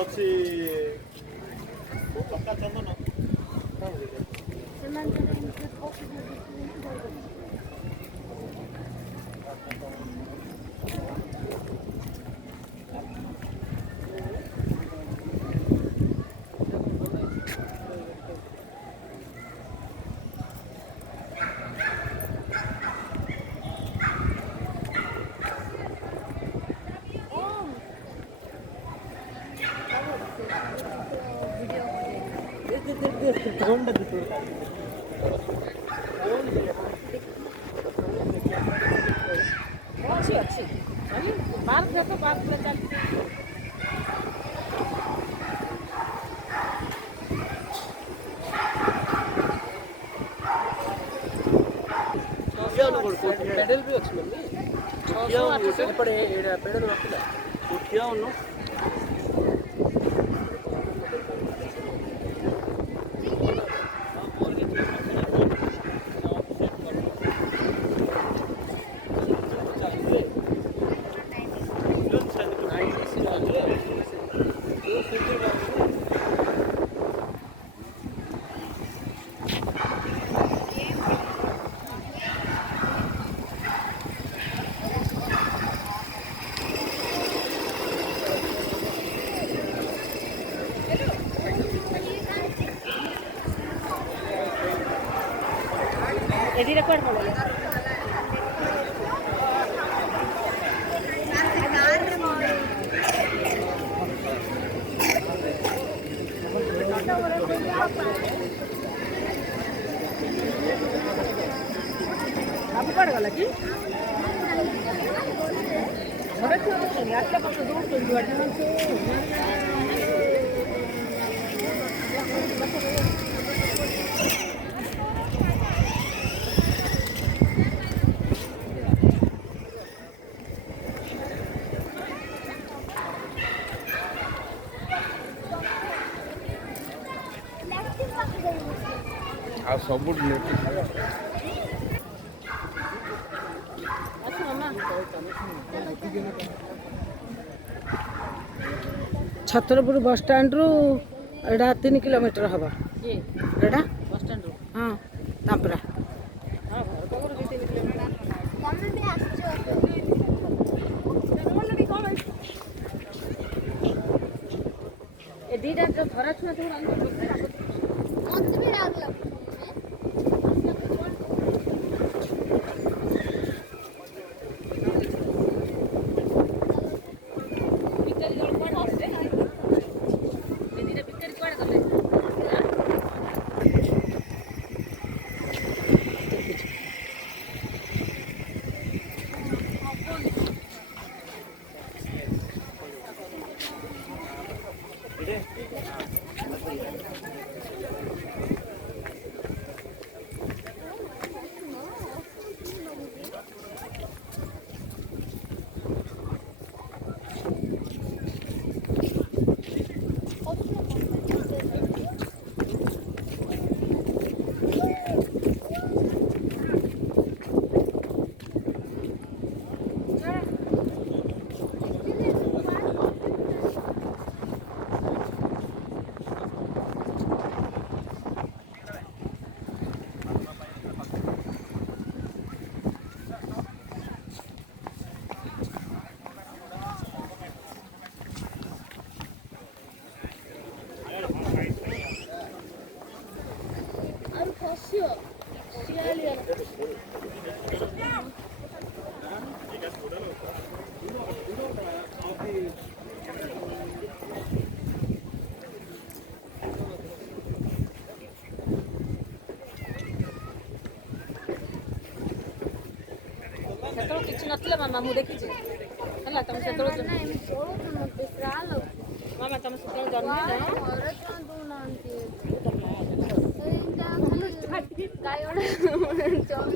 ଅଛି ଚକା ଚନ୍ଦନ ଅଛି ଅଛି ପାର୍କ ତ ପାର୍କ ଚାଲିଛି। ପେଡେଲ ବି ଅଛି ମମ୍ମି 600 ଏପଟେ ପେଡେଲ ନଥିଲା ଠିଆ ହଉନ ଏଠି ରେକର୍ଡ ପଡ଼ିଲା ବାବୁ କୁଆଡ଼େ ଗଲା କି ଘରେ ଛୁଆ ବସୁଛନ୍ତି ଆସିଲା ପାଖରେ ଦୌଡ଼ୁଛନ୍ତି ଆଉ ସବୁ ଛତ୍ରପୁର ବସଷ୍ଟାଣ୍ଡରୁ ଏଇଟା 3 କିଲୋମିଟର ହେବ ଏଇଟା ବସଷ୍ଟାଣ୍ଡରୁ ହଁ ତାମ୍ପରା ଏ ଦୁଇଟା ଧରା ଛୁଆ ସେତେବେଳେ କିଛି ନଥିଲା ମାମା ମୁଁ ଦେଖିଛି ହେଲା ତମେ ସେତେବେଳେ ମାମା ତମେ ସେତେବେଳେ ଜନ୍ମ